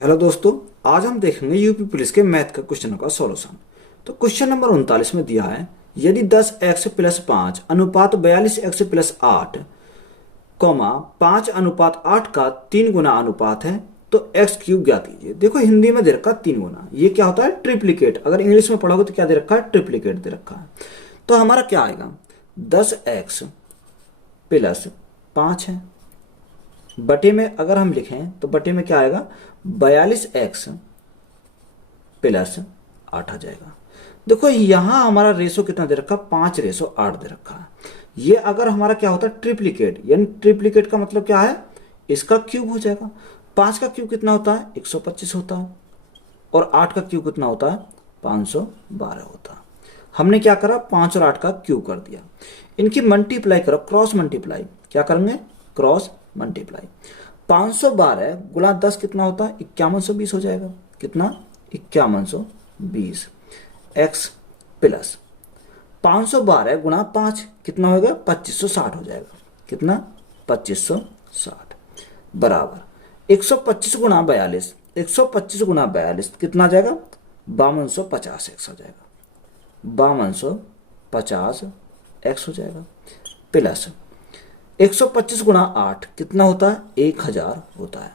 Hello दोस्तों, आज हम देखेंगे यूपी पुलिस के मैथ का क्वेश्चन का सॉल्यूशन। तो क्वेश्चन नंबर 39 में दिया है, यदि 10x प्लस 5 अनुपात 42x प्लस 8 कॉमा 5 अनुपात 8 का 3 गुना अनुपात है तो एक्स क्यूब ज्ञात कीजिए। देखो हिंदी में दे रखा 3 गुना, ये क्या होता है? ट्रिप्लीकेट। अगर इंग्लिश में पढ़ोगे तो क्या दे रखा है? ट्रिप्लीकेट दे रखा है। तो हमारा क्या आएगा? 10x प्लस 5 है, बटे में अगर हम लिखें तो बटे में क्या आएगा? 42x प्लस 8 आ जाएगा। देखो यहां हमारा रेशो कितना दे रखा? 5:8 दे रखा है। ये अगर हमारा क्या होता है? ट्रिप्लीकेट। यानी ट्रिप्लीकेट का मतलब क्या है? इसका क्यूब हो जाएगा। 5 का क्यूब कितना होता है? 125 होता है। और 8 का क्यूब कितना होता है? 512 होता है। हमने क्या करा? 5 और 8 का क्यूब कर दिया। इनकी मल्टीप्लाई करो, क्रॉस मल्टीप्लाई। क्या करेंगे? Cross multiply. 512 गुणा 10 कितना होता है? 5120 हो जाएगा। कितना? 5120 एक्स प्लस 512 गुणा 5 कितना होगा? 2560 हो जाएगा। कितना? 2560 बराबर 125 गुणा 42। 125 गुणा 42 कितना आ जाएगा? 5250 एक्स हो जाएगा। 5250 एक्स हो जाएगा प्लस 125 गुणा 8 कितना होता है? 1000 होता है।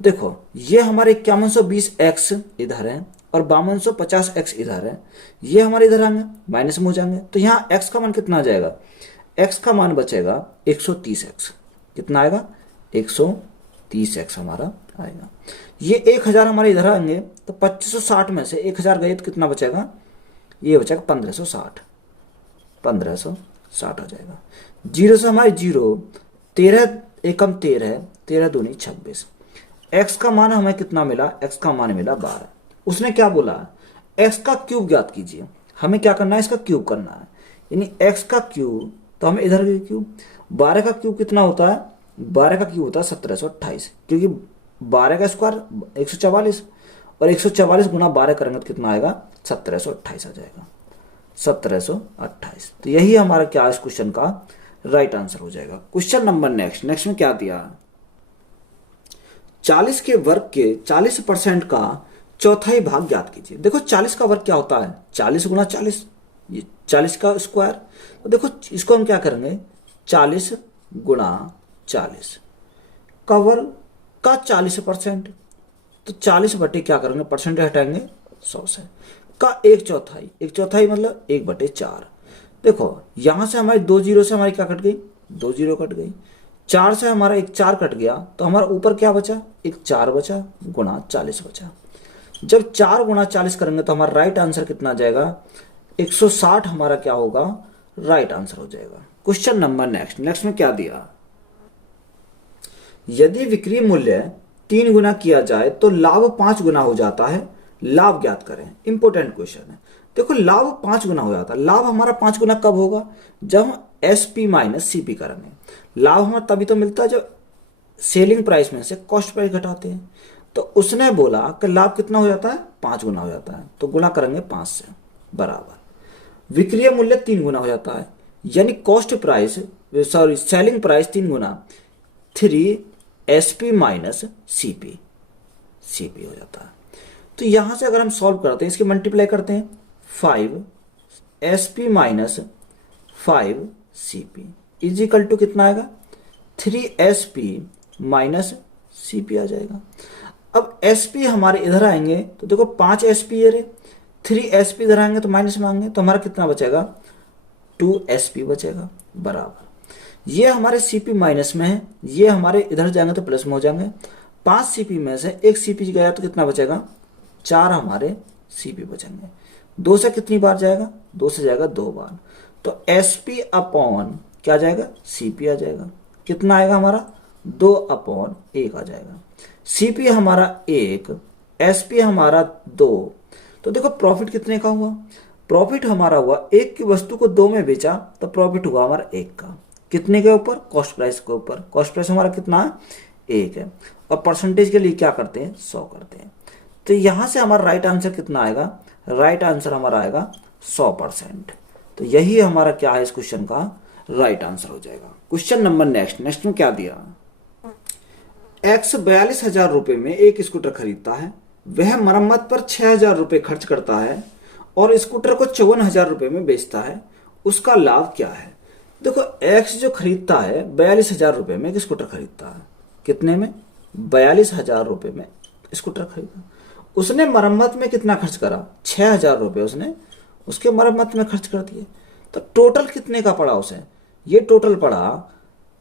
देखो ये हमारे 5120 एक्स इधर है और 5250 एक्स इधर है। ये हमारे इधर आएंगे, माइनस में हो जाएंगे। तो यहाँ एक्स का मान कितना आ जाएगा? एक्स का मान बचेगा 130 एक्स। कितना आएगा? 130 एक्स हमारा आएगा। ये 1000 हमारे इधर आएंगे तो 2560 में से 1000 गए तो कितना बचेगा? ये बचेगा 1560। 1560 हो जाएगा। जीरो से हमारे जीरो, 13 एकम 13, 13 दूनी 26। एक्स का मान हमें कितना मिला? एक्स का मान मिला 12। उसने क्या बोला? एक्स का क्यूब ज्ञात कीजिए। हमें क्या करना है? इसका क्यूब करना है। यानी एक्स का क्यूब, तो हमें इधर भी क्यूब। 12 का क्यूब कितना होता है? 12 का क्यूब होता है 1728, क्योंकि 12 का स्क्वायर 144 और 144 गुना 12 करेंगे तो कितना आएगा? 1728 आ जाएगा। 1728। तो यही हमारा क्या इस क्वेश्चन का राइट आंसर हो जाएगा। क्वेश्चन नंबर नेक्स्ट में क्या दिया? 40 के वर्ग के 40% का चौथाई भाग ज्ञात कीजिए। देखो 40 का वर्ग क्या होता है? 40 गुना 40, ये 40 का स्क्वायर। तो देखो इसको हम क्या करेंगे? 40 गुणा 40 का वर्ग का 40%। तो 40 बटे क्या करेंगे? परसेंटेज हटाएंगे 100 से। का 1/4, 1/4 मतलब 1/4। देखो यहां से हमारी 2 जीरो से हमारी क्या कट गई? 2 जीरो कट गई। 4 से हमारा एक 4 कट गया, तो हमारा ऊपर क्या बचा? एक 4 बचा गुणा 40 बचा। जब 4 गुणा 40 करेंगे तो हमारा राइट आंसर कितना आ जाएगा? 160 हमारा क्या होगा? राइट आंसर हो जाएगा। क्वेश्चन नंबर नेक्स्ट में क्या दिया? यदि विक्रय मूल्य 3 गुना किया जाए तो लाभ 5 गुना हो जाता है। लाभ ज्ञात करें। इंपोर्टेंट क्वेश्चन है। देखो लाभ 5 गुना हो जाता है। लाभ हमारा 5 गुना कब होगा? जब हम एसपी माइनस सीपी करेंगे। लाभ हमारा तभी तो मिलता है जब सेलिंग प्राइस में से कॉस्ट प्राइस घटाते हैं। तो उसने बोला कि लाभ कितना हो जाता है? 5 गुना हो जाता है। तो गुना करेंगे 5 से बराबर विक्रय मूल्य 3 गुना हो जाता है। यानी cost price, sorry selling price 3 गुना 3 एसपी माइनस सीपी, सीपी हो जाता है। तो यहां से अगर हम सॉल्व करते हैं, इसकी मल्टीप्लाई करते हैं, 5 SP minus 5 CP is equal to कितना आएगा? 3 एसपी माइनस सीपी आ जाएगा। अब एसपी हमारे इधर आएंगे तो देखो 5 एसपी है रे, 3 एसपी इधर आएंगे तो माइनस में आएंगे, तो हमारा कितना बचेगा? 2 एसपी बचेगा बराबर। ये हमारे सीपी माइनस में है, ये हमारे इधर जाएंगे तो प्लस में हो जाएंगे। 5 सीपी में से एक सीपी गया तो कितना बचेगा? 4 हमारे सीपी बचेंगे। 2 से कितनी बार जाएगा? 2 से जाएगा 2 बार। तो एसपी अपॉन क्या जाएगा? सीपी आ जाएगा। कितना आएगा हमारा? 2/1 आ जाएगा। सीपी हमारा 1, एसपी हमारा 2। तो देखो प्रॉफिट कितने का हुआ? प्रॉफिट हमारा हुआ 1 की वस्तु को 2 में बेचा तो प्रॉफिट हुआ हमारा 1 का। कितने के ऊपर? कॉस्ट प्राइस के ऊपर। कॉस्ट प्राइस हमारा कितना है? 1 है। और परसेंटेज के लिए क्या करते हैं? 100 करते हैं। तो यहां से हमारा राइट आंसर कितना आएगा? राइट आंसर हमारा आएगा 100%। तो यही हमारा क्या है इस क्वेश्चन का राइट आंसर हो जाएगा। क्वेश्चन नंबर नेक्स्ट में क्या दिया? एक्स 42,000 रुपये में एक स्कूटर खरीदता है, वह मरम्मत पर 6,000 रुपये खर्च करता है और स्कूटर को 54,000 रुपये में बेचता है, उसका लाभ क्या है? देखो, एक्स जो खरीदता है 42,000 रुपये में एक स्कूटर खरीदता है। कितने में? 42,000 रुपये में स्कूटर खरीदा। उसने मरम्मत में कितना खर्च करा? 6,000 रुपये उसने उसके मरम्मत में खर्च कर दिए। तो टोटल कितने का पड़ा उसे? ये टोटल पड़ा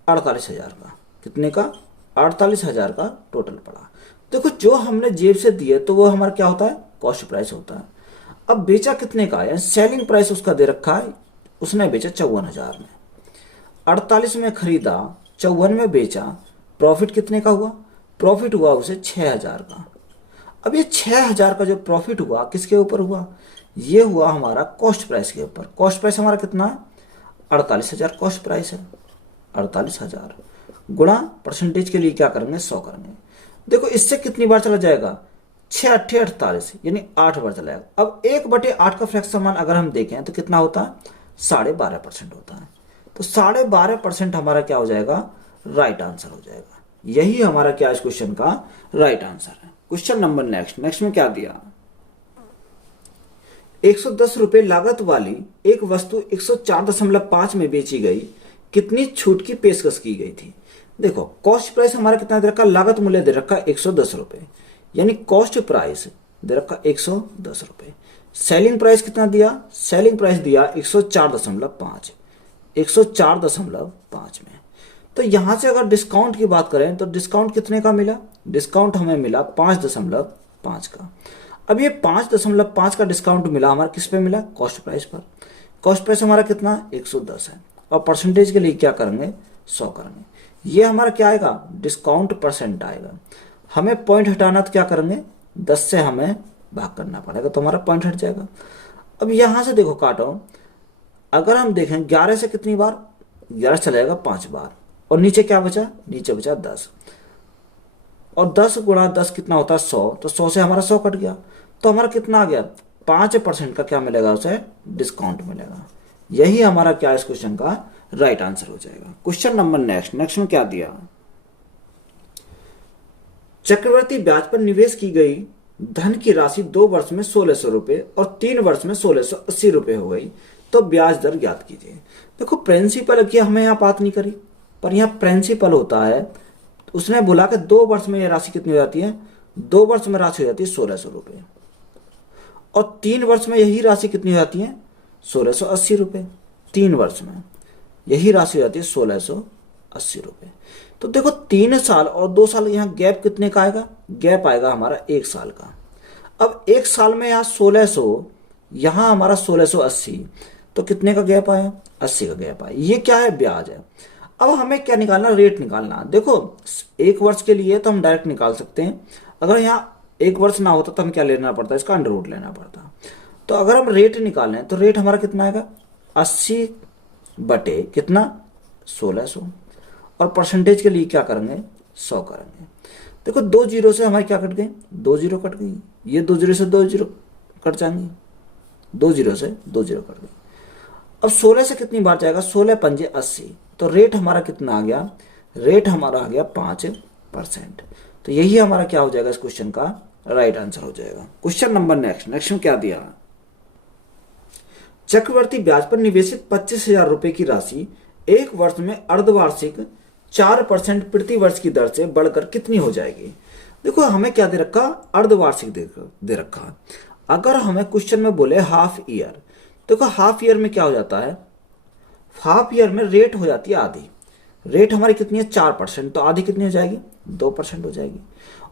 48,000 का। कितने का? 48,000 का टोटल पड़ा। देखो, जो हमने जेब से दिए तो वो हमारा क्या होता है? कॉस्ट प्राइस होता है। अब बेचा कितने का है? सेलिंग प्राइस उसका दे रखा है, उसने बेचा 54,000 में। 48 में खरीदा, 54 में बेचा, प्रॉफिट कितने का हुआ? प्रॉफिट हुआ उसे 6,000 का। अब ये 6,000 का जो प्रॉफिट हुआ किसके ऊपर हुआ? ये हुआ हमारा कॉस्ट प्राइस के ऊपर। कॉस्ट प्राइस हमारा कितना है? 48,000 कॉस्ट प्राइस है। 48,000 गुणा परसेंटेज के लिए क्या करेंगे? 100 करेंगे। देखो, इससे कितनी बार चला जाएगा? 6 अट्ठे 48, यानी 8 बार चला जाएगा। अब 1/8 का फ्रैक्शन मान अगर हम देखें तो कितना होता है? 12.5% होता है। तो 12.5% हमारा क्या हो जाएगा? राइट आंसर हो जाएगा। यही हमारा क्या इस क्वेश्चन का राइट आंसर है। क्वेश्चन नंबर नेक्स्ट में क्या दिया? 110 रुपये लागत वाली एक वस्तु 104.5 में बेची गई, कितनी छूट की पेशकश की गई थी? देखो, कॉस्ट प्राइस हमारा कितना दे रखा? लागत मूल्य दे रखा 110 रुपये, यानी कॉस्ट प्राइस दे रखा 110 रुपये। सेलिंग प्राइस कितना दिया? सेलिंग प्राइस दिया 104.5, 104.5 में। तो यहां से अगर डिस्काउंट की बात करें तो डिस्काउंट कितने का मिला? डिस्काउंट हमें मिला 5.5 का। अब ये 5.5 का डिस्काउंट मिला हमारा किस पे मिला? कॉस्ट प्राइस पर। कॉस्ट प्राइस हमारा कितना? 110 है। और परसेंटेज के लिए क्या करेंगे? 100 करेंगे। ये हमारा क्या आएगा? डिस्काउंट परसेंट आएगा। हमें पॉइंट हटाना तो क्या करेंगे? 10 से हमें भाग करना पड़ेगा, तो हमारा पॉइंट हट जाएगा। अब यहां से देखो काटो, अगर हम देखें 11 से कितनी बार? 11 चला जाएगा 5 बार। और नीचे क्या बचा? नीचे बचा 10। और 10 गुणा 10 कितना होता है? 100। तो 100 से हमारा 100 कट गया, तो हमारा कितना आ गया? 5% का क्या मिलेगा उसे? डिस्काउंट मिलेगा। यही हमारा क्या इस क्वेश्चन का राइट आंसर हो जाएगा। क्वेश्चन नंबर नेक्स्ट में क्या दिया? चक्रवर्ती ब्याज पर निवेश की गई धन की राशि 2 वर्ष में 1600 रुपये और 3 वर्ष में 1680 रुपये हो गई, तो ब्याज दर ज्ञात कीजिए। देखो, प्रिंसिपल की हमें यहाँ बात नहीं करी, पर यहाँ प्रिंसिपल होता है। उसने बोला कि 2 वर्ष में यह राशि कितनी हो जाती है? 2 वर्ष में राशि हो जाती है 1600 रुपये, और 3 वर्ष में यही राशि कितनी हो जाती है? 1680 रुपये। 3 वर्ष में यही राशि हो जाती है 1680 रुपये। तो देखो, 3 साल और 2 साल, यहाँ गैप कितने का आएगा? गैप आएगा हमारा 1 साल का। अब 1 साल में यहाँ 1600, यहाँ हमारा 1680, तो कितने का गैप आया? 80 का गैप आया। ये क्या है? ब्याज है। अब हमें क्या निकालना? रेट निकालना। देखो, 1 वर्ष के लिए तो हम डायरेक्ट निकाल सकते हैं। अगर यहाँ 1 वर्ष ना होता तो हम क्या लेना पड़ता? इसका अंडर रूट लेना पड़ता। तो अगर हम रेट निकालें तो रेट हमारा कितना आएगा? 80 बटे कितना? 1600। और परसेंटेज के लिए क्या करेंगे? 100 करेंगे। देखो, 2 जीरो से हमारे क्या कट गए? 2 जीरो कट गई। ये 2 जीरो से 2 जीरो कट जाएंगे, 2 जीरो से 2 जीरो कट गई। अब 16 से कितनी बार जाएगा? 16 पंजे 80। तो रेट हमारा कितना आ गया? रेट हमारा आ गया 5%। तो यही हमारा क्या हो जाएगा? इस क्वेश्चन का राइट आंसर हो जाएगा। क्वेश्चन नंबर नेक्स्ट में क्या दिया? चक्रवर्ती ब्याज पर निवेशित 25,000 रुपए की राशि 1 वर्ष में अर्धवार्षिक 4% प्रति वर्ष की दर से बढ़कर कितनी हो जाएगी? देखो, हमें क्या दे रखा? अर्धवार्षिक दे रखा। अगर हमें क्वेश्चन में बोले हाफ ईयर, देखो हाफ ईयर में क्या हो जाता है? हाफ ईयर में रेट हो जाती है आधी। रेट हमारी कितनी है? 4%, तो आधी कितनी हो जाएगी? 2% हो जाएगी।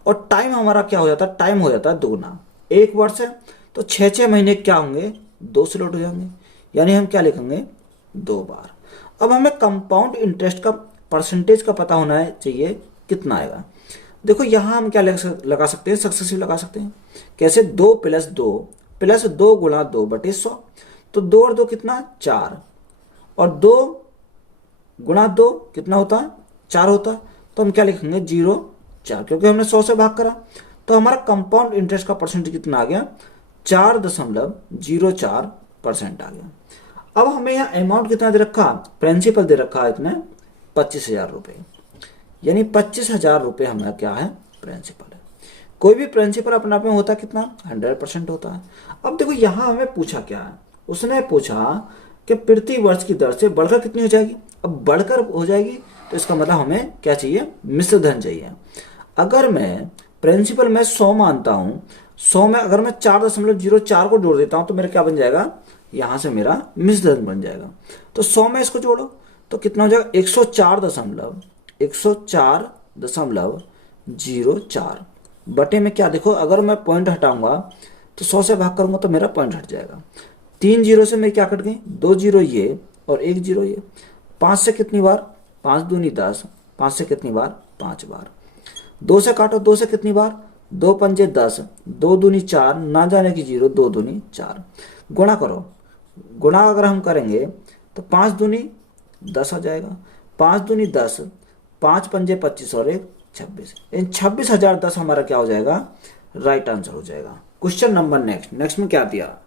और टाइम हमारा क्या हो जाता है? टाइम हो जाता है दुगना। 1 वर्ष है तो 6 महीने क्या होंगे? 2 से लोट हो जाएंगे, यानी हम क्या लिखेंगे? 2 बार। अब हमें कंपाउंड इंटरेस्ट का परसेंटेज का पता होना चाहिए, कितना आएगा। देखो, यहां हम क्या लगा सकते हैं? सक्सेसिव लगा सकते हैं। कैसे? 2 प्लस 2 गुणा 2 बटे 100। तो 2 और 2 कितना? 4, और 2 गुणा 2 कितना होता है? 4 होता है। तो हम क्या लिखेंगे? 0.4, क्योंकि हमने 100 से भाग करा। तो हमारा कंपाउंड इंटरेस्ट का परसेंटेज कितना आ गया? 4.04% आ गया। अब हमें यहाँ अमाउंट कितना दे रखा? प्रिंसिपल दे रखा है इतने 25,000 रुपये। यानी 25,000 रुपये हमारा क्या है, प्रिंसिपल है। कोई भी प्रिंसिपल अपने आप में होता है कितना, 100% होता है। अब देखो यहाँ हमें पूछा क्या है, उसने पूछा कि प्रति वर्ष की दर से बढ़कर कितनी हो जाएगी। अब बढ़कर हो जाएगी तो इसका मतलब हमें क्या चाहिए, मिश्र धन चाहिए। अगर मैं प्रिंसिपल में 100 मानता हूँ, 100 में अगर मैं 4.04 को जोड़ देता हूँ तो मेरा क्या बन जाएगा, यहाँ से मेरा मिश्र धन बन जाएगा। तो 100 में इसको जोड़ो तो कितना हो जाएगा, 104.04 बटे में क्या, देखो अगर मैं पॉइंट हटाऊंगा तो 100 से भाग करूंगा तो मेरा पॉइंट हट जाएगा। 3 जीरो से मेरी क्या कट गई, 2 जीरो ये और 1 जीरो ये। 5 से कितनी बार, 5 दूनी 10, 5 से कितनी बार, 5 बार। 2 से काटो, 2 से कितनी बार, 2 पंजे 10, 2 दूनी 4, ना जाने की जीरो, 2 दूनी 4। गुणा करो, गुणा अगर हम करेंगे तो 5 दूनी 10 आ जाएगा, 5 दूनी 10, 5 पंजे 25 और 1 26। इन 26,010 हमारा क्या हो जाएगा, राइट आंसर हो जाएगा। क्वेश्चन नंबर नेक्स्ट में क्या दिया,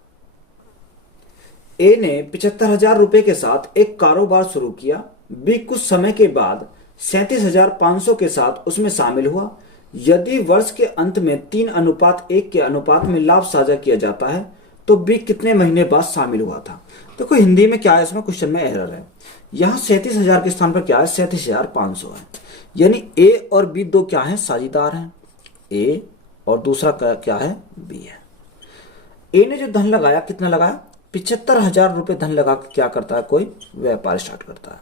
ए ने 75,000 रुपए के साथ एक कारोबार शुरू किया। बी कुछ समय के बाद 37,500 के साथ उसमें शामिल हुआ। यदि वर्ष के अंत में 3:1 के अनुपात में लाभ साझा किया जाता है तो बी कितने महीने बाद शामिल हुआ था। देखो हिंदी में क्या है, इसमें क्वेश्चन में एरर है। यहाँ 37,000 के स्थान पर क्या है, 37,500 है। यानी ए और बी दो क्या है, साझेदार हैं। ए और दूसरा क्या है, बी है। ए ने जो धन लगाया, कितना लगाया, 75,000 रुपए धन लगा के क्या करता है, कोई व्यापार स्टार्ट करता है।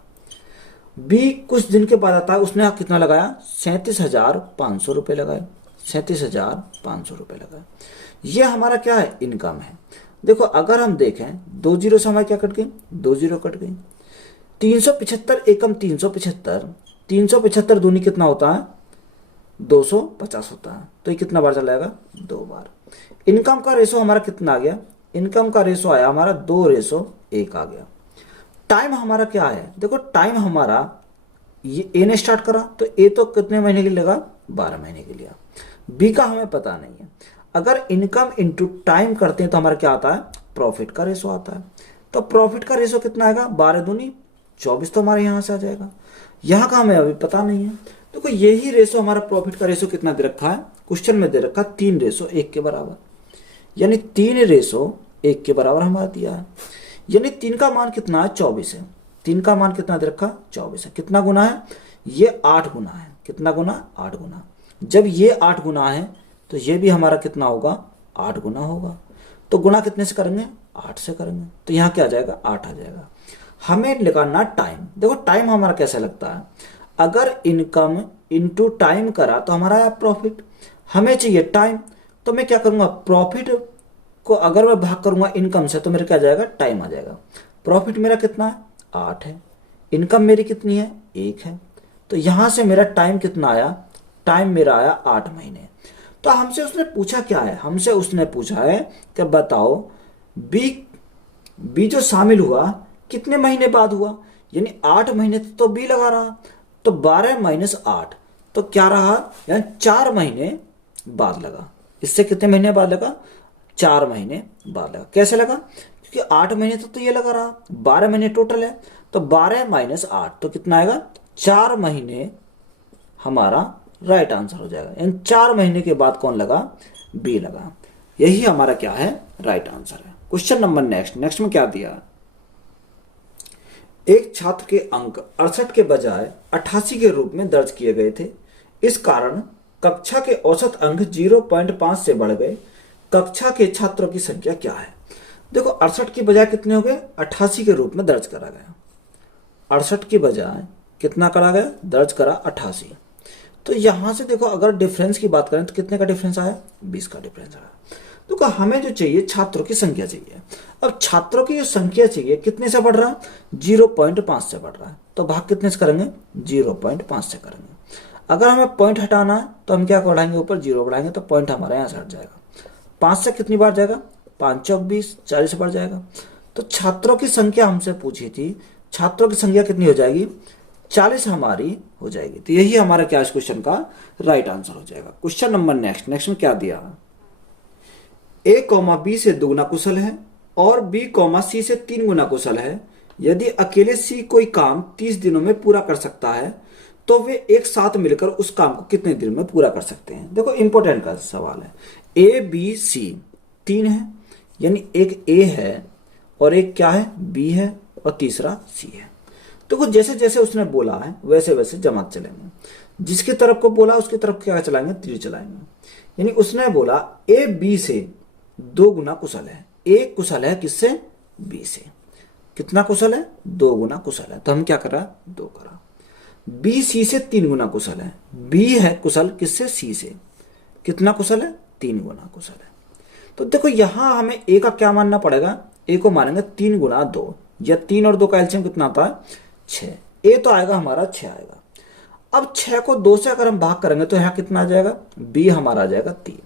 बी कुछ दिन के बाद आता है, उसने कितना लगाया, 37,500 रुपए लगाए, 37,500 रुपए लगाए। ये हमारा क्या है, इनकम है। देखो अगर हम देखें 2 जीरो से हमारे क्या कट गई, 2 जीरो कट गई। 375 एकम 375, 375 दूनी कितना होता है, 250 होता है। तो ये कितना बार चलाएगा, 2 बार। इनकम का रेशो हमारा कितना आ गया, इनकम का रेशो आया हमारा 2:1 आ गया। टाइम हमारा क्या है, देखो टाइम हमारा ये ए ने स्टार्ट करा तो ए तो कितने महीने के लिए लगा, 12 महीने के लिए। बी का हमें पता नहीं है। अगर इनकम इंटू टाइम करते हैं तो हमारा क्या आता है, प्रॉफिट का रेशो आता है। तो प्रॉफिट का रेशो कितना आएगा, 12 दूनी 24, तो हमारे यहां से आ जाएगा। यहां का हमें अभी पता नहीं है। देखो यही रेशो हमारा प्रॉफिट का रेशो कितना दे रखा है, क्वेश्चन में दे रखा 3:1 के बराबर, यानी 3:1 के बराबर हमारा दिया है। यानी 3 का मान कितना है, 24 है। 3 का मान कितना दे रखा, 24 है। कितना गुना है, ये 8 गुना है। कितना गुना, 8 गुना। जब ये 8 गुना है तो ये भी हमारा कितना होगा, 8 गुना होगा। तो गुना कितने से करेंगे, 8 से करेंगे। तो यहाँ क्या आ जाएगा, 8 आ जाएगा। हमें निकालना टाइम। देखो टाइम हमारा कैसे लगता है, अगर इनकम इंटू टाइम करा तो हमारा आया प्रॉफिट। हमें चाहिए टाइम, तो मैं क्या करूंगा, प्रॉफिट को अगर मैं भाग करूंगा इनकम से तो मेरा क्या जाएगा, टाइम आ जाएगा। प्रॉफिट मेरा कितना है, 8 है। इनकम मेरी कितनी है, 1 है। तो यहां से मेरा टाइम कितना आया, टाइम मेरा आया 8 महीने। तो हमसे उसने पूछा क्या है, हमसे उसने पूछा है कि बताओ बी जो शामिल हुआ कितने महीने बाद हुआ। यानी 8 महीने तो बी लगा रहा, तो 12 माइनस 8 तो क्या रहा, यानी 4 महीने बाद लगा। इससे कितने महीने बाद लगा, 4 महीने बाद लगा। कैसे लगा, क्योंकि 8 महीने तो ये लगा रहा, 12 महीने टोटल है, तो 12 माइनस 8 तो कितना आएगा, 4 महीने हमारा राइट आंसर हो जाएगा। यानी 4 महीने के बाद कौन लगा, बी लगा। यही हमारा क्या है, राइट आंसर है। क्वेश्चन नंबर नेक्स्ट में क्या दिया, एक छात्र के अंक 68 के बजाय 88 के रूप में दर्ज किए गए थे। इस कारण कक्षा के औसत अंक 0.5 से बढ़ गए। कक्षा के छात्रों की संख्या क्या है। देखो 68 की बजाय कितने हो गए, 88 के रूप में दर्ज करा गया। 68 की बजाय कितना करा गया, दर्ज करा 88। तो यहां से देखो अगर डिफरेंस की बात करें तो कितने का डिफरेंस आया, 20 का डिफरेंस आया। तो हमें जो चाहिए, छात्रों की संख्या चाहिए। अब छात्रों की जो संख्या चाहिए कितने से बढ़ रहा है, 0.5 से बढ़ रहा है। तो भाग कितने से करेंगे, 0.5 से करेंगे। अगर हमें पॉइंट हटाना है तो हम क्या बढ़ाएंगे, ऊपर 0 बढ़ाएंगे तो पॉइंट हमारे यहाँ से हट जाएगा। 5 से कितनी बार जाएगा, 5 चौक 20, 40 बढ़ जाएगा। तो छात्रों की संख्या हमसे पूछी थी, छात्रों की संख्या कितनी हो जाएगी, 40 हमारी हो जाएगी। तो यही हमारा क्या इस क्वेश्चन का राइट आंसर हो जाएगा। क्वेश्चन नंबर नेक्स्ट में क्या दिया, ए कॉमा बी से 2 गुना कुशल है और बी कॉमा सी से 3 गुना कुशल है। यदि अकेले सी कोई काम 30 दिनों में पूरा कर सकता है तो वे एक साथ मिलकर उस काम को कितने दिन में पूरा कर सकते हैं। देखो इंपॉर्टेंट का सवाल है। ए बी सी तीन है, यानी एक ए है और एक क्या है, बी है और तीसरा सी है। देखो जैसे जैसे उसने बोला है वैसे वैसे जमात चलेंगे। जिसकी तरफ को बोला उसकी तरफ क्या चलाएंगे, तीर चलाएंगे। यानी उसने बोला ए बी से 2 गुना कुशल है। ए कुशल है किससे, बी से। कितना कुशल है, 2 गुना कुशल है। तो हम क्या करा, 2 करा। बी सी से 3 गुना कुशल है। बी है कुशल किससे, सी से। कितना कुशल है, 3 गुना कुशल है। तो देखो यहां हमें ए का क्या मानना पड़ेगा, ए को मानेंगे 3 गुना 2, या 3 और 2 का एलसीएम कितना आता है, 6। ए तो आएगा हमारा 6 आएगा। अब 6 को 2 से अगर हम भाग करेंगे तो यहाँ कितना आ जाएगा, बी हमारा आ जाएगा 3।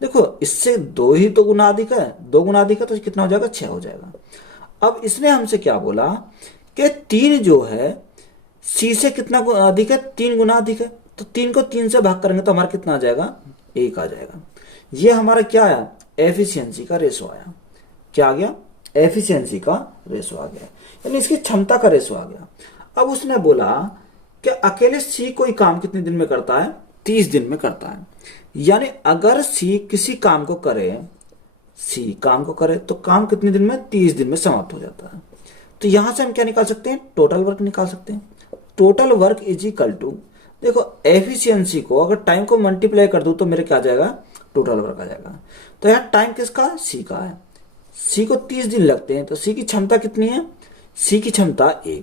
देखो इससे 2 ही तो गुना अधिक है, 2 गुना अधिक है तो कितना हो जाएगा, 6 हो जाएगा। अब इसने हमसे क्या बोला कि 3 जो है सी से कितना अधिक है, 3 गुना अधिक है। तो 3 को 3 से भाग करेंगे तो हमारा कितना आ जाएगा, 1 आ जाएगा। ये हमारा क्या आया, एफिशिएंसी का रेशो आया। क्या आ गया, एफिशिएंसी का रेशो आ गया, यानी इसकी क्षमता का रेशो आ गया। अब उसने बोला कि अकेले सी कोई काम कितने दिन में करता है, 30 दिन में करता है। यानी अगर सी किसी काम को करे, सी काम को करे तो काम कितने दिन में, 30 दिन में समाप्त हो जाता है। तो यहां से हम क्या निकाल सकते हैं, टोटल वर्क निकाल सकते हैं। Total work is equal to, देखो एफिशिएंसी को अगर टाइम को मल्टीप्लाई कर दूं तो मेरे क्या आ जाएगा, टोटल वर्क आ जाएगा। तो यहाँ टाइम किसका, सी का है। सी को 30 दिन लगते हैं तो सी की क्षमता कितनी है, सी की क्षमता 1।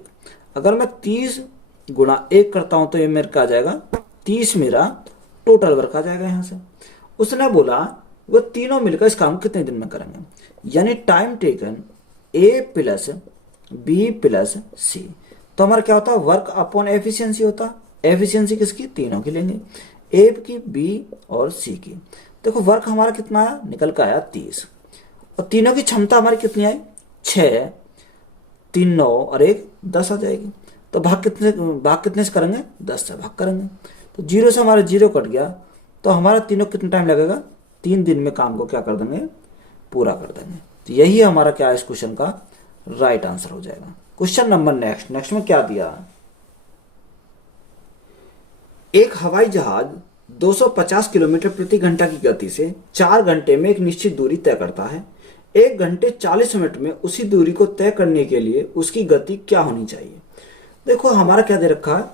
अगर मैं 30 गुणा 1 करता हूं तो ये मेरे का आ जाएगा 30, मेरा टोटल वर्क आ जाएगा। यहां से उसने बोला वो तीनों मिलकर इस काम कितने दिन में करेंगे, यानी time taken A plus B plus C. तो हमारा क्या होता है, वर्क अपॉन एफिशिएंसी होता है। एफिशिएंसी किसकी, तीनों की लेंगे, ए की, बी और सी की। देखो वर्क हमारा कितना आया, निकल कर आया 30, और तीनों की क्षमता हमारी कितनी आई, 6, 3 9 और 1 10 आ जाएगी। तो भाग कितने से करेंगे, 10 से भाग करेंगे। तो 0 से हमारा 0 कट गया, तो हमारा तीनों कितना टाइम लगेगा, 3 दिन में काम को क्या कर देंगे, पूरा कर देंगे। तो यही हमारा क्या है, इस क्वेश्चन का राइट आंसर हो जाएगा। क्वेश्चन नंबर नेक्स्ट में क्या दिया, एक हवाई जहाज 250 किलोमीटर प्रति घंटा की गति से 4 घंटे में एक निश्चित दूरी तय करता है। 1 घंटे 40 मिनट में उसी दूरी को तय करने के लिए उसकी गति क्या होनी चाहिए। देखो हमारा क्या दे रखा है,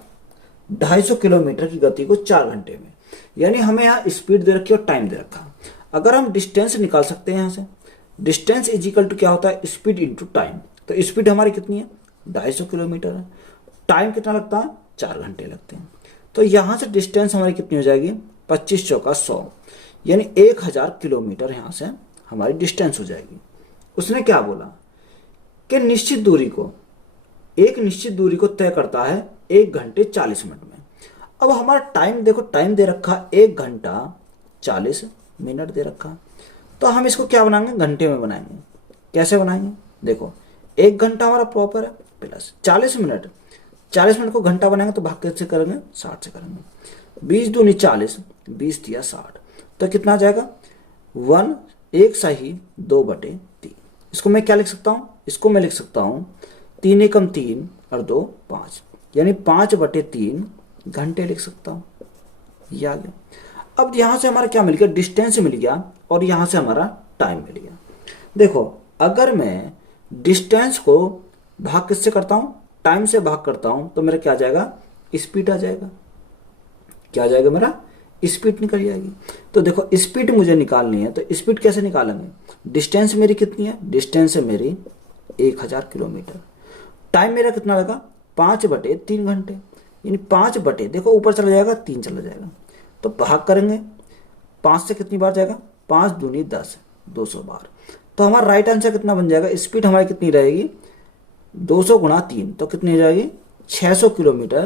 250 किलोमीटर की गति को 4 घंटे में, यानी हमें यहाँ स्पीड दे रखी है और टाइम दे रखा है। अगर हम डिस्टेंस निकाल सकते हैं यहाँ से, डिस्टेंस इज इक्वल टू क्या होता है, स्पीड इंटू टाइम। तो स्पीड हमारी कितनी है, 250 किलोमीटर है। टाइम कितना लगता है, 4 घंटे लगते हैं। तो यहाँ से डिस्टेंस हमारी कितनी हो जाएगी, 25 चौका 100, यानी 1000 किलोमीटर यहाँ से हमारी डिस्टेंस हो जाएगी। उसने क्या बोला कि एक निश्चित दूरी को तय करता है 1 घंटे 40 मिनट में। अब हमारा टाइम देखो, टाइम दे रखा 1 घंटा 40 मिनट दे रखा, तो हम इसको क्या बनाएंगे, घंटे में बनाएंगे। कैसे बनाएंगे, देखो 1 घंटा हमारा प्रॉपर है प्लस 40 मिनट, 40 मिनट को घंटा बनाएंगे तो भाग कैसे करेंगे, 60 से करेंगे। 20 दूनी 40, 20 दिया 60, तो कितना आ जाएगा, 1 सही 2/3। इसको मैं क्या लिख सकता हूँ, इसको मैं लिख सकता हूँ 3 एकम 3 और 2 5, यानी 5/3 घंटे लिख सकता हूँ। ये आ गया। अब यहां से हमारा क्या मिल गया, डिस्टेंस मिल गया और यहां से हमारा टाइम मिल गया। देखो अगर मैं डिस्टेंस को भाग किससे करता हूं, टाइम से भाग करता हूं, तो मेरा क्या आ जाएगा, स्पीड आ जाएगा। क्या आ जाएगा, मेरा स्पीड निकल जाएगी। तो देखो स्पीड मुझे निकालनी है, तो स्पीड कैसे निकालेंगे, डिस्टेंस मेरी कितनी है, डिस्टेंस है मेरी 1000 किलोमीटर। टाइम मेरा कितना लगा, 5/3 घंटे, यानी 5 देखो ऊपर चला जाएगा 3 चला जाएगा, तो भाग करेंगे 5 से कितनी बार जाएगा, 5 दूनी 10, 200 बार। तो हमारा राइट आंसर कितना बन जाएगा, स्पीड हमारी कितनी रहेगी, 200 गुणा 3, तो कितनी हो जाएगी, 600 किलोमीटर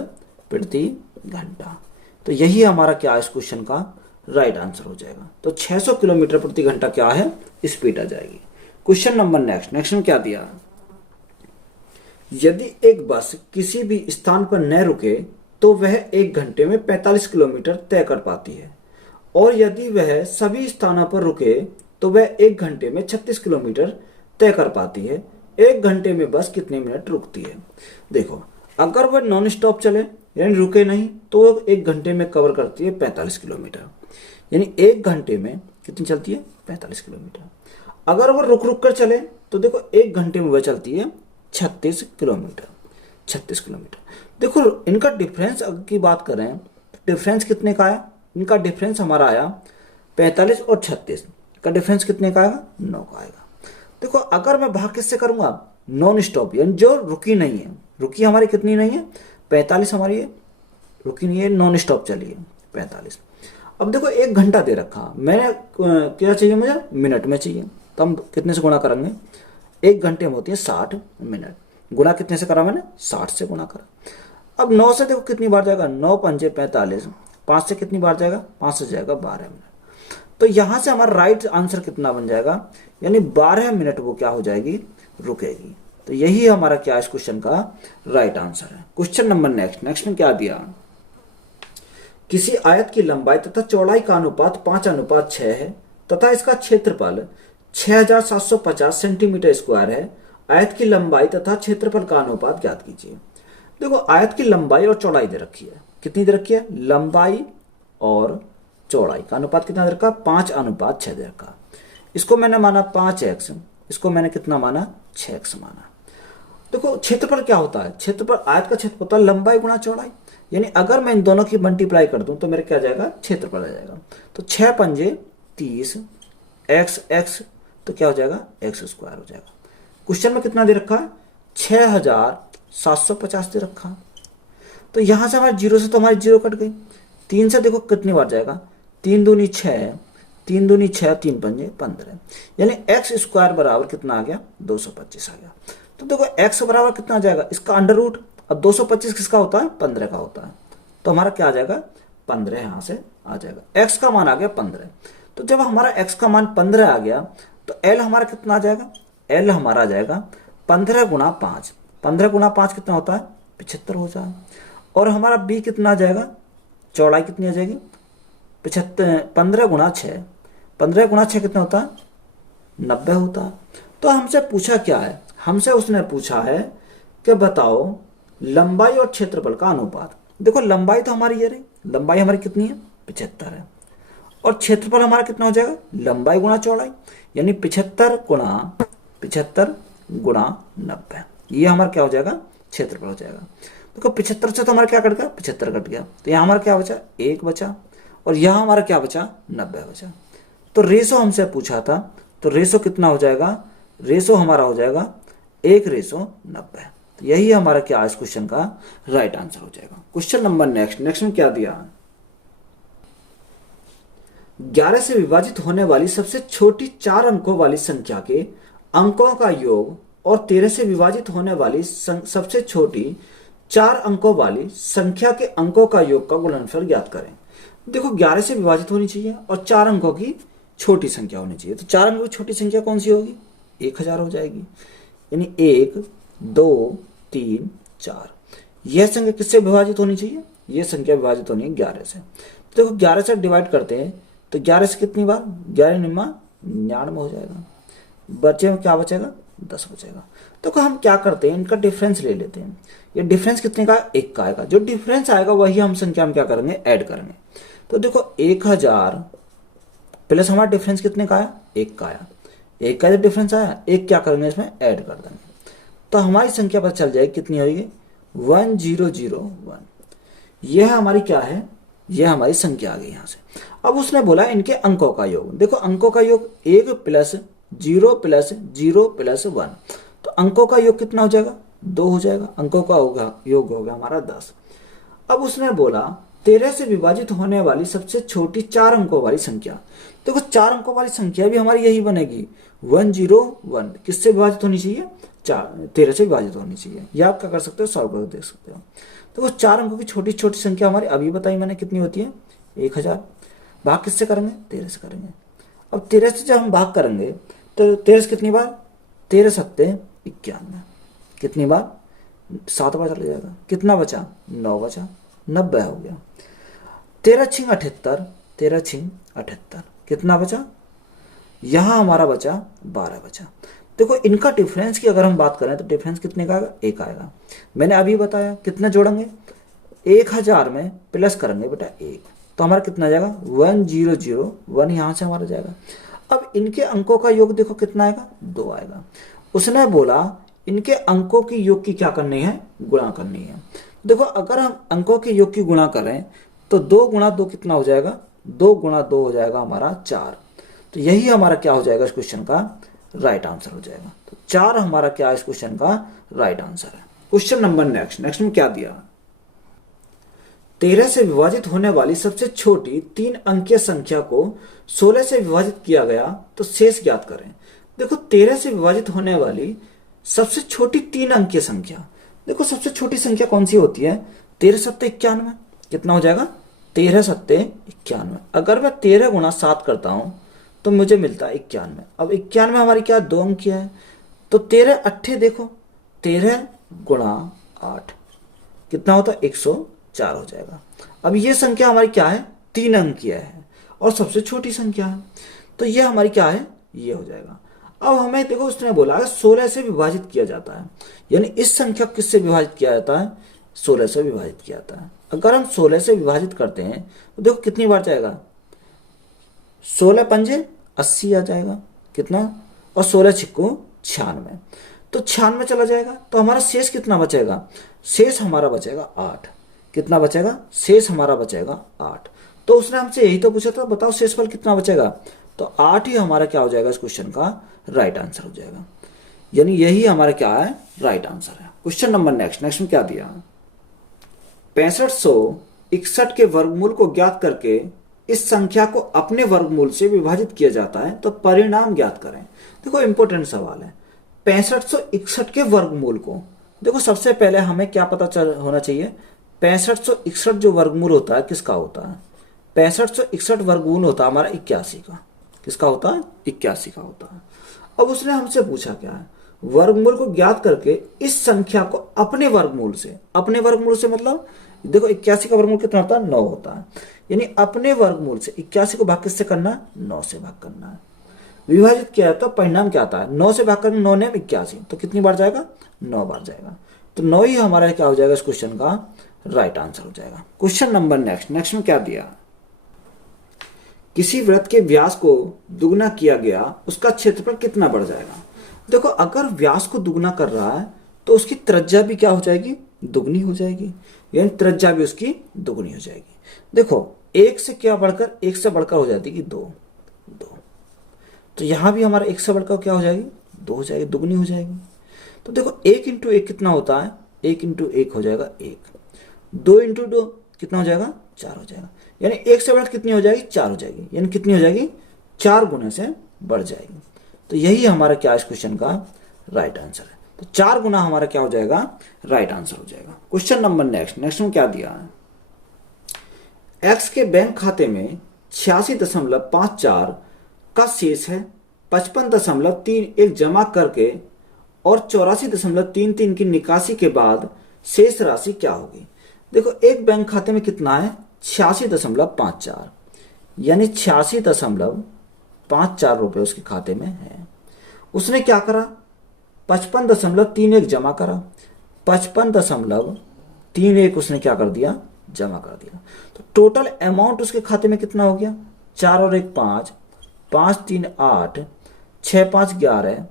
प्रति घंटा। तो यही हमारा क्या है, इस क्वेश्चन का राइट आंसर हो जाएगा। तो 600 किलोमीटर प्रति घंटा क्या है, स्पीड आ जाएगी। क्वेश्चन नंबर नेक्स्ट में क्या दिया, यदि एक बस किसी भी स्थान पर न रुके तो वह 1 घंटे में 45 किलोमीटर तय कर पाती है, और यदि वह सभी स्थानों पर रुके तो वह 1 घंटे में 36 किलोमीटर तय कर पाती है। 1 घंटे में बस कितने मिनट रुकती है। देखो अगर वह नॉन स्टॉप चले यानी रुके नहीं, तो 1 घंटे में कवर करती है 45 किलोमीटर। यानी 1 घंटे में कितनी चलती है? 45 किलोमीटर। अगर वो रुक रुक कर चले तो देखो 1 घंटे में वह चलती है 36 किलोमीटर। 36 किलोमीटर। देखो इनका डिफरेंस की बात करें तो डिफरेंस कितने का आया? इनका डिफरेंस हमारा आया 45 और 36 का डिफरेंस कितने का आएगा? 9 का आएगा। देखो अगर मैं भाग किससे करूंगा? नॉन स्टॉप, यानी जो रुकी नहीं है। रुकी हमारी कितनी नहीं है? 45 हमारी है, रुकी नहीं है, नॉन स्टॉप चली है 45। अब देखो 1 घंटा दे रखा, मैंने क्या चाहिए मुझे? मिनट में चाहिए। तो हम कितने से गुणा करेंगे? 1 घंटे में होती है 60 मिनट। गुणा कितने से करा मैंने? 60 से गुणा करा। अब 9 से देखो कितनी बार जाएगा? 9 पंजे 45। 5 से कितनी बार जाएगा? 5 से जाएगा 12 मिनट। तो यहां से हमारा राइट आंसर कितना बन जाएगा? यानी 12 मिनट वो क्या हो जाएगी? रुकेगी। तो यही हमारा क्या इस क्वेश्चन का राइट आंसर है। क्वेश्चन नंबर नेक्स्ट में क्या दिया? किसी आयत की लंबाई तथा चौड़ाई का अनुपात 5:6 है तथा इसका क्षेत्रफल 6750 सेंटीमीटर स्क्वायर है। आयत की लंबाई तथा क्षेत्रफल का अनुपात ज्ञात कीजिए। देखो आयत की लंबाई और चौड़ाई दे रखी है। कितनी दे रखी है? लंबाई और चौड़ाई का अनुपात कितना दे रखा? 5:6 दे रखा। इसको मैंने माना 5x, इसको मैंने कितना माना? 6x माना। देखो क्षेत्रफल क्या होता है? क्षेत्रफल, आयत का क्षेत्रफल होता है लंबाई गुणा चौड़ाई। यानी अगर मैं इन दोनों की मल्टीप्लाई कर दूं तो मेरे क्या जाएगा? क्षेत्रफल आ जाएगा। तो 6 पंजे 30 x तो क्या हो जाएगा? x स्क्वायर हो जाएगा। क्वेश्चन में कितना दे रखा है? 6750 दे रखा। तो यहां से हमारे जीरो से तो हमारी जीरो कट गई। 3 से देखो कितनी बार जाएगा? 3 दूनी 6, 3 दूनी 6, 3 पंजे 15। यानी x स्क्वायर बराबर कितना आ गया? 225 आ गया। तो देखो x बराबर कितना आ जाएगा? इसका अंडर रूट। अब 225 किसका होता है? 15 का होता है। तो हमारा क्या आ जाएगा? 15 यहां से आ जाएगा। x का मान आ गया 15। तो जब हमारा x का मान 15 आ गया तो l हमारा कितना आ जाएगा? l हमारा आ जाएगा 15 गुणा 5। 15 गुणा 5 कितना होता है? 75 हो जाएगा। और हमारा b कितना आ जाएगा? चौड़ाई कितनी आ जाएगी? 75। 15 गुणा 6, 15 गुणा 6 कितना होता है? 90 होता है। तो हमसे पूछा क्या है? हमसे उसने पूछा है कि बताओ लंबाई और क्षेत्रफल का अनुपात। देखो लंबाई तो हमारी ये रही, लंबाई हमारी कितनी है? 75 है। और क्षेत्रफल हमारा कितना हो जाएगा? लंबाई गुणा चौड़ाई, यानी 75 गुणा 90। ये हमारा क्या हो जाएगा? क्षेत्रफल हो जाएगा। देखो 75 से तो हमारा क्या कट गया? 75 कट गया। तो यहाँ हमारा क्या बचा? 1 बचा। और यहाँ हमारा क्या बचा? 90 बचा। तो रेशो हमसे पूछा था, तो रेशो कितना हो जाएगा? रेशो हमारा हो जाएगा 1:90। तो यही हमारा क्या इस क्वेश्चन का राइट आंसर हो जाएगा। क्वेश्चन नंबर नेक्स्ट में क्या दिया? 11 से विभाजित होने वाली सबसे छोटी 4 अंकों वाली संख्या के अंकों का योग और 13 से विभाजित होने वाली सबसे छोटी 4 अंकों वाली संख्या के अंकों का योग का गुणनफल ज्ञात करें। देखो 11 से विभाजित होनी चाहिए और 4 अंकों की छोटी संख्या होनी चाहिए। तो 4 अंकों की छोटी संख्या कौन सी होगी? 1000 हो जाएगी। यानी 1 2 3 4। यह संख्या किससे विभाजित होनी चाहिए? यह संख्या विभाजित होनी है 11 से। तो देखो 11 से डिवाइड करते हैं तो 11 से कितनी बार? 11 निम्मा 99 हो जाएगा। बचे में क्या बचेगा? 10 बचेगा। तो हम क्या करते हैं? इनका डिफरेंस ले लेते हैं। ये डिफरेंस कितने का? 1 का आएगा। जो डिफरेंस आएगा वही हम संख्या में क्या करेंगे? ऐड करेंगे। तो देखो 1000 प्लस हमारा डिफरेंस कितने का आया? 1 का आया। 1 का जो डिफरेंस आया, 1 क्या करेंगे? इसमें ऐड कर देंगे। तो हमारी संख्या पता चल जाएगी कितनी होगी? 1001। यह हमारी क्या है? यह हमारी संख्या आ गई यहां से। अब उसने बोला इनके अंकों का योग। देखो अंकों का योग 1 + 0 + 0 + 1। तो अंकों का योग कितना हो जाएगा? 2 हो जाएगा। अंकों का योग होगा हमारा 10। अब उसने बोला 13 से विभाजित होने वाली सबसे छोटी 4 अंकों वाली संख्या। देखो 4 अंकों वाली संख्या भी हमारी यही बनेगी 101। किससे विभाजित होनी चाहिए? 13 से विभाजित होनी चाहिए। या आप क्या कर सकते हो? सॉल्व कर देख सकते हो। तो 4 अंकों की छोटी छोटी संख्या हमारी अभी बताई मैंने कितनी होती है? 1000। भाग किससे करेंगे? 13 से करेंगे। अब 13 से जब हम भाग करेंगे तो 13 से कितनी बार? 13 सत्ते 91। कितनी बार? 7 बार चला जाएगा। कितना बचा? 9 बचा। 90 हो गया। 13 छिंग 78, 13 छिंग 78। कितना बचा? यहां हमारा बचा 12 बचा। देखो इनका डिफरेंस की अगर हम बात करें तो डिफरेंस कितने का आएगा? 1 आएगा। मैंने अभी बताया कितने जोड़ेंगे? 1000 में प्लस करेंगे बेटा 1, तो हमारा कितना आ जाएगा 1001, यहाँ से हमारा जाएगा। अब इनके अंकों का योग देखो कितना आएगा, 2 आएगा। उसने बोला इनके अंकों की योग की क्या करनी है, गुणा करनी है। देखो अगर हम अंकों के योग की गुणा करें तो 2 गुणा 2 कितना हो जाएगा, 2 गुणा 2 हो जाएगा हमारा 4। तो यही हमारा क्या हो जाएगा इस क्वेश्चन का राइट आंसर हो जाएगा। तो 4 हमारा क्या इस क्वेश्चन का राइट आंसर है। क्वेश्चन नंबर नेक्स्ट में क्या दिया, 13 से विभाजित होने वाली सबसे छोटी 3 अंकीय संख्या को 16 से विभाजित किया गया तो शेष ज्ञात करें। देखो 13 से विभाजित होने वाली सबसे छोटी 3 अंकीय संख्या, देखो सबसे छोटी संख्या कौन सी होती है, 13 सत्ते 91, कितना हो जाएगा 13 सत्ते 91। अगर मैं 13 गुणा 7 करता हूं तो मुझे मिलता है 91। अब 91 हमारी क्या 2 अंकीय है, तो 13 अट्ठे देखो 13 गुणा 8 कितना होता है 104 हो जाएगा। अब ये संख्या हमारी क्या है 3 अंकीय है और सबसे छोटी संख्या है, तो ये हमारी क्या है ये हो जाएगा। अब हमें देखो उसने बोला है 16 से विभाजित किया जाता है, यानी इस संख्या को किससे विभाजित किया जाता है, 16 से विभाजित किया जाता है। अगर हम 16 से विभाजित करते हैं तो देखो कितनी बार जाएगा, 16 पंजे 80 आ जाएगा कितना, और 16 छिक्को 96, तो 96 चला जाएगा। तो हमारा शेष कितना बचेगा, शेष हमारा बचेगा 8, कितना बचेगा, शेष हमारा बचेगा 8। तो उसने हमसे यही तो पूछा था, बताओ शेषफल कितना बचेगा, तो 8 ही हमारा क्या हो जाएगा इस क्वेश्चन का राइट आंसर हो जाएगा, यानी यही हमारा क्या है राइट आंसर है। क्वेश्चन नंबर नेक्स्ट में क्या दिया, 6561 के वर्गमूल को ज्ञात करके इस संख्या को अपने वर्गमूल से विभाजित किया जाता है तो परिणाम ज्ञात करें। देखो इंपॉर्टेंट सवाल है, 6561 के वर्गमूल को, देखो सबसे पहले हमें क्या पता चल होना चाहिए, 6561 जो वर्गमूल होता है किसका होता है, 6561 वर्गमूल होता है हमारा 81 का, किसका होता है 81 का होता है। अब उसने हमसे पूछा क्या है, वर्गमूल को ज्ञात करके इस संख्या को अपने वर्गमूल से, अपने वर्गमूल से मतलब देखो 81 का वर्गमूल कितना होता है 9 होता है, यानी अपने वर्गमूल से 81 को भाग किससे करना है, 9 से भाग करना है। विभाजित किया है तो परिणाम क्या आता है, 9 से भाग करके 9 ने 81, तो कितनी बार जाएगा 9 बार जाएगा। तो 9 ही हमारा क्या हो जाएगा इस क्वेश्चन का राइट आंसर हो जाएगा। क्वेश्चन नंबर नेक्स्ट में क्या दिया, किसी वृत्त के व्यास को दुगना किया गया उसका क्षेत्रफल कितना बढ़ जाएगा। देखो अगर व्यास को दुगना कर रहा है तो उसकी त्रिज्या भी क्या हो जाएगी, दुगनी हो जाएगी, यानी त्रिज्या भी उसकी दुगनी हो जाएगी। देखो 1 से क्या बढ़कर 1 से बढ़कर हो जाती है 2, तो यहां भी हमारा 1 से बढ़कर क्या हो जाएगी 2 हो जाएगी, दुगनी हो जाएगी। तो देखो 1 इंटू 1 कितना होता है, 1 इंटू 1 हो जाएगा 1, 2 इंटू 2 कितना हो जाएगा 4 हो जाएगा, यानी 1 से बढ़कर कितनी हो जाएगी 4 हो जाएगी, यानी कितनी हो जाएगी 4 गुने से बढ़ जाएगी। तो यही हमारा क्या इस क्वेश्चन का राइट आंसर है। तो 4 गुना हमारा क्या हो जाएगा राइट आंसर हो जाएगा। क्वेश्चन नंबर नेक्स्ट में क्या दिया है, एक्स के बैंक खाते में 86.54 का शेष है, 55.31 जमा करके और 84.33 की निकासी के बाद शेष राशि क्या होगी। देखो एक बैंक खाते में कितना है 86.54, यानी 86.54 रुपए उसके खाते में है। उसने क्या करा 55.31 जमा करा, 55.31 उसने क्या कर दिया जमा कर दिया। तो टोटल अमाउंट उसके खाते में कितना हो गया, 4 और 1 5, 5 3 8, 6 5 11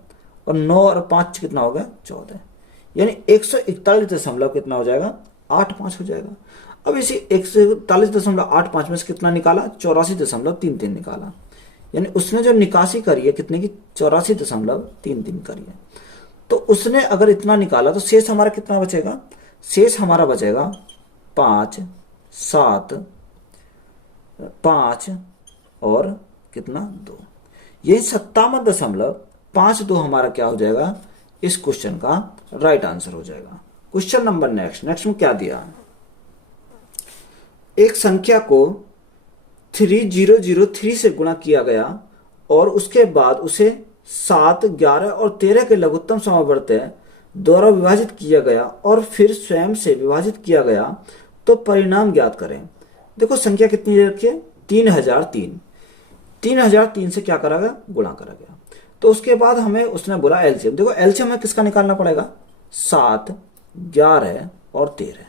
और 9 और 5 कितना हो गया 14, यानी 141 कितना हो जाएगा 85 हो जाएगा। अब इसी 141.85 में से कितना निकाला 84.33 निकाला, यानी उसने जो निकासी करी है कितने की 84.33 करी है। तो उसने अगर इतना निकाला तो शेष हमारा कितना बचेगा, शेष हमारा बचेगा 5 7 5 और कितना 2, यही 57.52 हमारा क्या हो जाएगा इस क्वेश्चन का राइट आंसर हो जाएगा। क्वेश्चन नंबर नेक्स्ट में क्या दिया, एक संख्या को 3003 से गुणा किया गया और उसके बाद उसे 7 11 और 13 के लघुत्तम समवर्त द्वारा विभाजित किया गया और फिर स्वयं से विभाजित किया गया तो परिणाम ज्ञात करें। देखो संख्या कितनी रखी है 3003 से क्या करा गया गुणा करा गया। तो उसके बाद हमें उसने बोला एलसीएम, देखो एलसीएम में किसका निकालना पड़ेगा 7 11 और 13।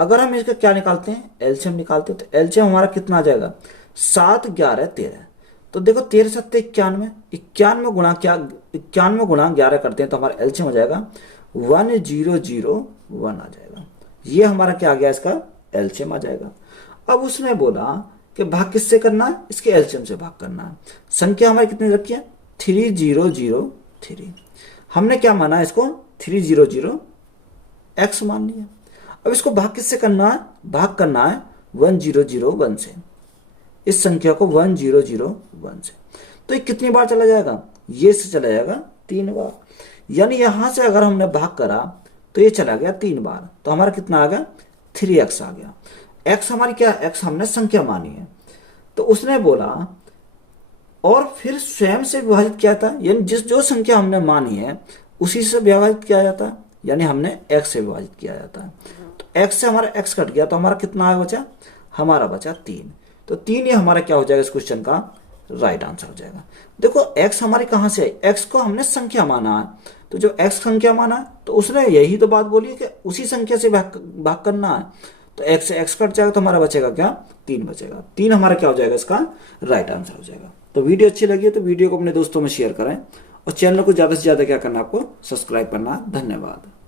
अगर हम इसका क्या निकालते हैं, एलसीएम निकालते हैं, तो एलसीएम हमारा कितना आ जाएगा, 7, 11, 13। तो देखो 13 7 91, 91 गुणा क्या, 91 गुणा 11 करते हैं तो हमारा एलसीएम हो जाएगा 1001 आ जाएगा। ये हमारा क्या आ गया, इसका एलसीएम आ जाएगा। अब उसने बोला कि भाग किससे करना है, इसके एलसीएम से भाग करना है। संख्या हमारी कितनी रखी है, 3003। हमने क्या माना है, इसको 300x मान लिया। अब इसको भाग किससे करना है, भाग करना है 1001 से, इस संख्या को 1001 से। तो ये कितनी बार चला जाएगा, ये से चला जाएगा 3 बार। यानी यहां से अगर हमने भाग करा तो ये चला गया 3 बार, तो हमारा कितना आ गया, 3x आ गया। x हमारी क्या, x हमने संख्या मानी है। तो उसने बोला और फिर स्वयं से विभाजित किया था, यानी जिस जो संख्या हमने मानी है उसी से विभाजित किया जाता है, यानी हमने x से विभाजित किया जाता है। तो x से हमारा x कट गया, तो हमारा कितना बचा, हमारा बचा 3। तो 3 ये हमारा क्या हो जाएगा, इस क्वेश्चन का राइट आंसर हो जाएगा। देखो x हमारी कहां से आई, x को हमने संख्या माना है, तो जो x संख्या माना है तो उसने यही तो बात बोली है कि उसी संख्या से भाग करना है। तो x से x कट जाएगा तो हमारा बचेगा क्या, 3 बचेगा। 3 हमारा क्या हो जाएगा, इसका राइट आंसर हो जाएगा। तो वीडियो अच्छी लगी है तो वीडियो को अपने दोस्तों में शेयर करें और चैनल को ज्यादा से ज्यादा क्या करना, आपको सब्सक्राइब करना। धन्यवाद।